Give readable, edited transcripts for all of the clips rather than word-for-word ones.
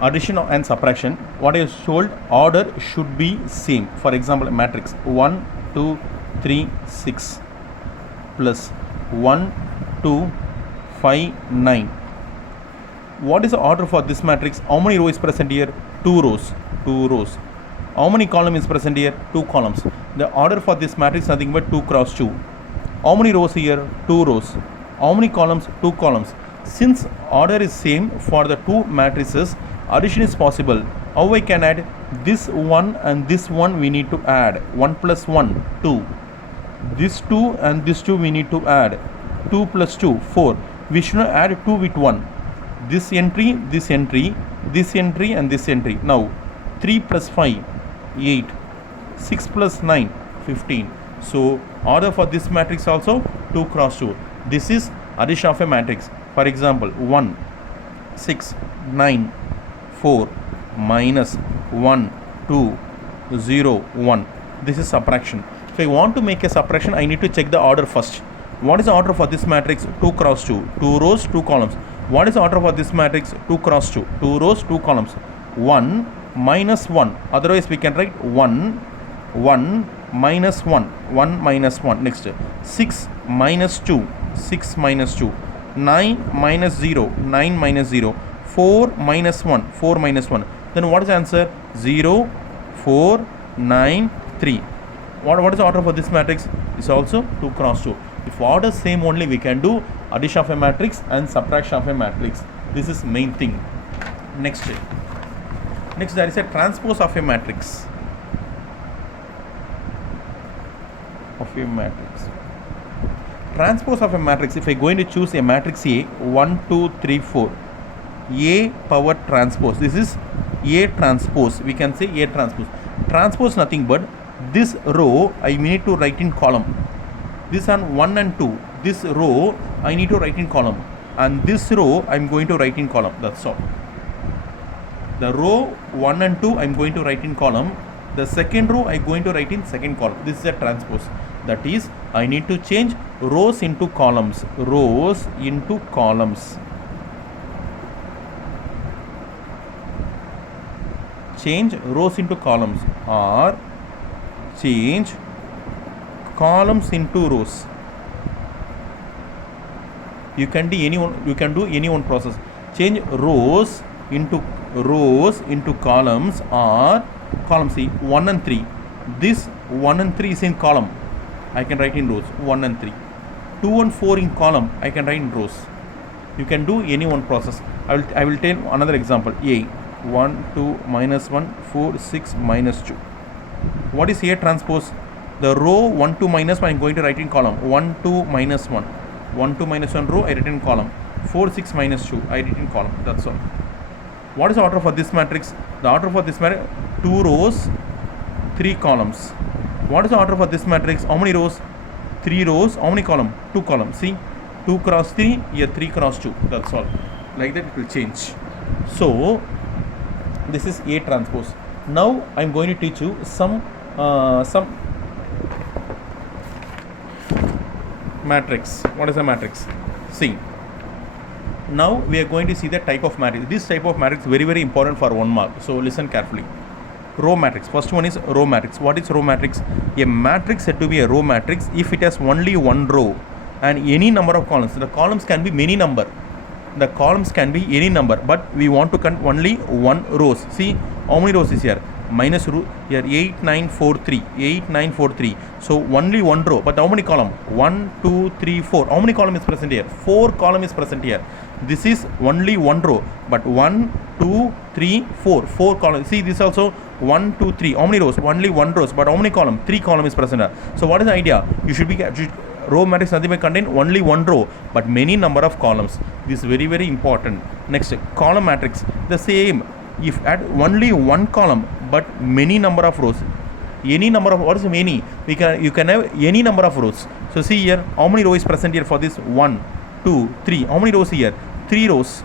addition and subtraction, what is told, order should be same. For example, matrix 1 2 3 6 plus 1 2 5 9. What is the order for this matrix? How many rows is present here? 2 rows. 2 rows. How many columns is present here? 2 columns. The order for this matrix is nothing but 2 cross 2. How many rows here? 2 rows. How many columns? 2 columns. Since order is same for the two matrices, addition is possible. How I can add? This one and this one we need to add. 1 plus 1, 2. This 2 and this 2 we need to add. 2 plus 2, 4. We should not add 2 with 1. This entry, this entry, this entry and this entry. Now 3 plus 5, 8. 6 plus 9, 15. So order for this matrix also 2 cross 2. This is addition of a matrix. For example, 1 6 9 4 minus 1 2 0 1. This is subtraction. If I want to make a subtraction, I need to check the order first. What is the order for this matrix? 2 cross 2. 2 rows, 2 columns. What is the order for this matrix? 2 cross 2. 2 rows, 2 columns. 1 minus 1. Otherwise we can write 1 1 minus 1. 1 minus 1. Next 6 minus 2. 6 minus 2. 9 minus 0. 9 minus 0. 4 minus 1. 4 minus 1. Then what is the answer? 0 4 9 3. What is the order for this matrix? It's also 2 cross 2. If order same only, we can do addition of a matrix and subtraction of a matrix. This is main thing. Next there is a transpose of a matrix. Transpose of a matrix. If I going to choose a matrix A, 1 2 3 4, A power transpose. This is A transpose. We can say A transpose. Transpose nothing but this row I need to write in column. This one 1 and 2. This row I need to write in column, and this row I am going to write in column. That's all. The row 1 and 2 I am going to write in column. The second row I am going to write in second column. This is a transpose. That is, I need to change rows into columns. Rows into columns. Change rows into columns, or change columns into rows. You can do any one process. Change rows into columns, or column C 1 and 3. This 1 and 3 is in column. I can write in rows 1 and 3. 2 and 4 in column. I can write in rows. You can do any one process. I will tell another example. A 1 2 minus 1 4 6 minus 2. What is A transpose? The row 1 2 minus 1 I am going to write in column. 1 2 minus 1. 1 2 minus 1 row I write in column. 4 6 minus 2 I write in column. That's all. What is the order for this matrix? The order for this matrix, 2 rows 3 columns. What is the order for this matrix? How many rows? 3 rows. How many columns? 2 columns. See, 2 cross 3, here 3 cross 2. That's all. Like that it will change. So this is A transpose. Now I am going to teach you some matrix. What is a matrix? See, now we are going to see the type of matrix. This type of matrix is very, very important for 1 mark. So listen carefully. Row matrix. First one is row matrix. What is row matrix? A matrix said to be a row matrix if it has only one row and any number of columns. The columns can be many number. The columns can be any number, but we want to count only one rows. See how many rows is here? Minus row here 8 9 4 3. 8 9 4 3. So only one row, but how many column? 1 2 3 4. How many column is present here? 4 column is present here. This is only one row, but 1 2 3 4. 4 columns. See this also 1 2 3. How many rows? Only one rows, but how many column? 3 column is present here. So what is the idea? You should be row matrix nothing but contain only one row but many number of columns. This is very, very important. Next, column matrix. The same. If add only one column but many number of rows. Any number of, what is many? You can have any number of rows. So see here, how many rows is present here for this? 1 2 3. How many rows here? 3 rows.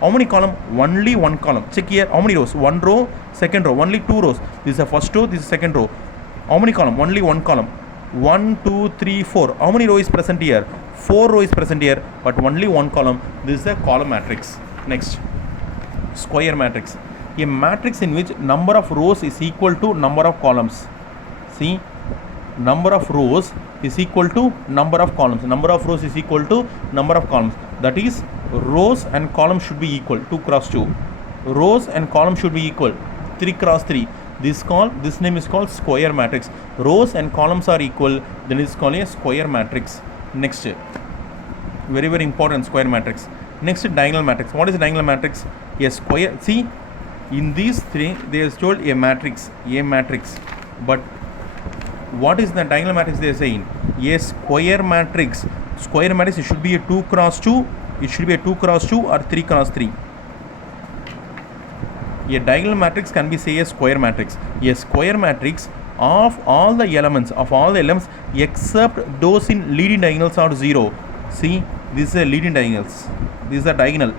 How many column? Only one column. Check here, how many rows? 1 row, second row. Only 2 rows. This is the first row, this is second row. How many column? Only one column. 1 2 3 4. How many rows is present here? 4 rows is present here, but only one column. This is the column matrix. Next, square matrix. A matrix in which number of rows is equal to number of columns. See, number of rows is equal to number of columns. Number of rows is equal to number of columns. That is, rows and columns should be equal. 2 cross 2. Rows and columns should be equal. 3 cross 3. This name is called square matrix. Rows and columns are equal, then it is called a square matrix. Next, very very important, square matrix. Next, diagonal matrix. What is diagonal matrix? A square. See, in these three they have told a matrix, but what is the diagonal matrix they are saying? A square matrix. Square matrix, it should be a 2 cross 2. It should be a 2 cross 2 or 3 cross 3. A diagonal matrix can be say a square matrix. A square matrix of all the elements except those in leading diagonals are 0. See, this is a leading diagonals. This is a diagonal.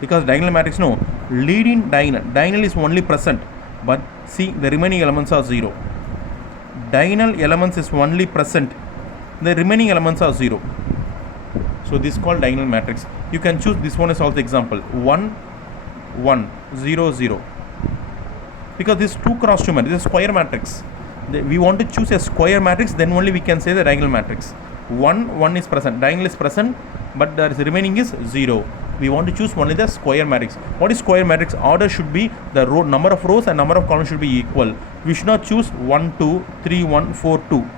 Because diagonal matrix, no, leading diagonal is only present, but see, the remaining elements are 0. Diagonal elements is only present, the remaining elements are 0. So this is called diagonal matrix. You can choose, this one is also example, 1 1 0 0, because this 2 cross 2 matrix, this is square matrix. We want to choose a square matrix, then only we can say the diagonal matrix. 1 1 is present, diagonal is present, but the remaining is 0. We want to choose only the square matrix. What is square matrix? Order should be the number of rows and number of columns should be equal. We should not choose 1 2 3 1 4 2.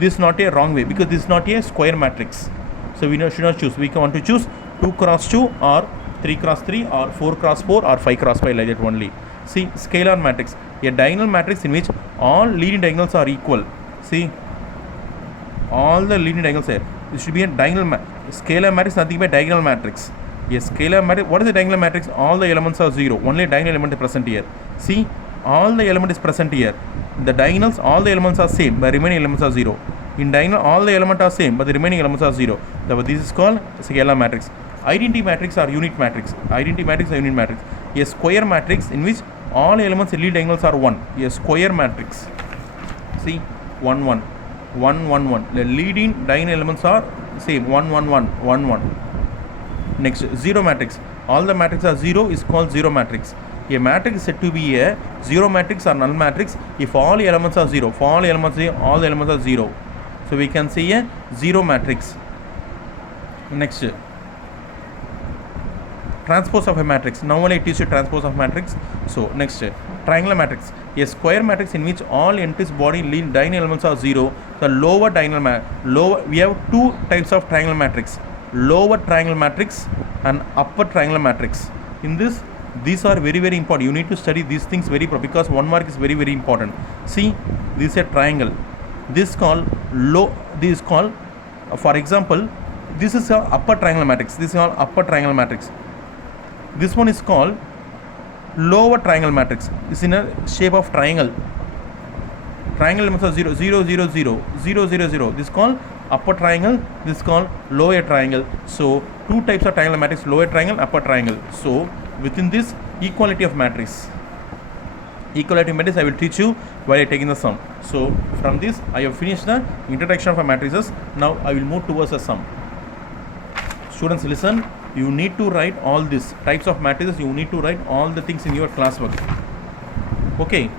This is not a wrong way, because this is not a square matrix. So we should not choose. We want to choose 2 cross 2 or 3 cross 3 or 4 cross 4 or 5 cross 5, like that only. See, scalar matrix, a diagonal matrix in which all leading diagonals are equal. See, all the leading diagonals here. This should be a diagonal scalar matrix, nothing but diagonal matrix. A scalar matrix. What is the diagonal matrix? All the elements are 0. Only diagonal element is present here. See, all the element is present here. The diagonals, all the elements are same, but remaining elements are 0. In diagonal, all the elements are same, but the remaining elements are 0. Therefore, this is called scalar matrix. Identity matrix or unit matrix. Identity matrix or unit matrix. A square matrix in which all elements in lead diagonals are 1. A square matrix. See, 1 1 1 1 1. The leading diagonal elements are same, 1 1 1 1 1. Next, 0 matrix. All the matrices are 0 is called 0 matrix. A matrix is said to be a 0 matrix or null matrix if all elements are 0. For all the elements are 0. So we can say a 0 matrix. Next, transpose of a matrix. Normally it is a transpose of matrix. So next, triangular matrix. A square matrix in which all entries body lead diagonal elements are 0. The lower diagonal we have two types of triangular matrix. Lower triangle matrix and upper triangle matrix. In this, these are very very important. You need to study these things very because 1 mark is very very important. See, this is a triangle. This is called for example, this is a upper triangle matrix. This is called upper triangle matrix. This one is called lower triangle matrix. It's in a shape of triangle. Triangle elements are 0 0 0 0 0 0 0. This is called upper triangle, this is called lower triangle. So two types of triangle matrix, lower triangle, upper triangle. So within this, equality of matrix. Equality of matrix I will teach you while I taking the sum. So from this I have finished the introduction of matrices. Now I will move towards the sum. Students, listen, you need to write all these types of matrices. You need to write all the things in your classwork. Okay.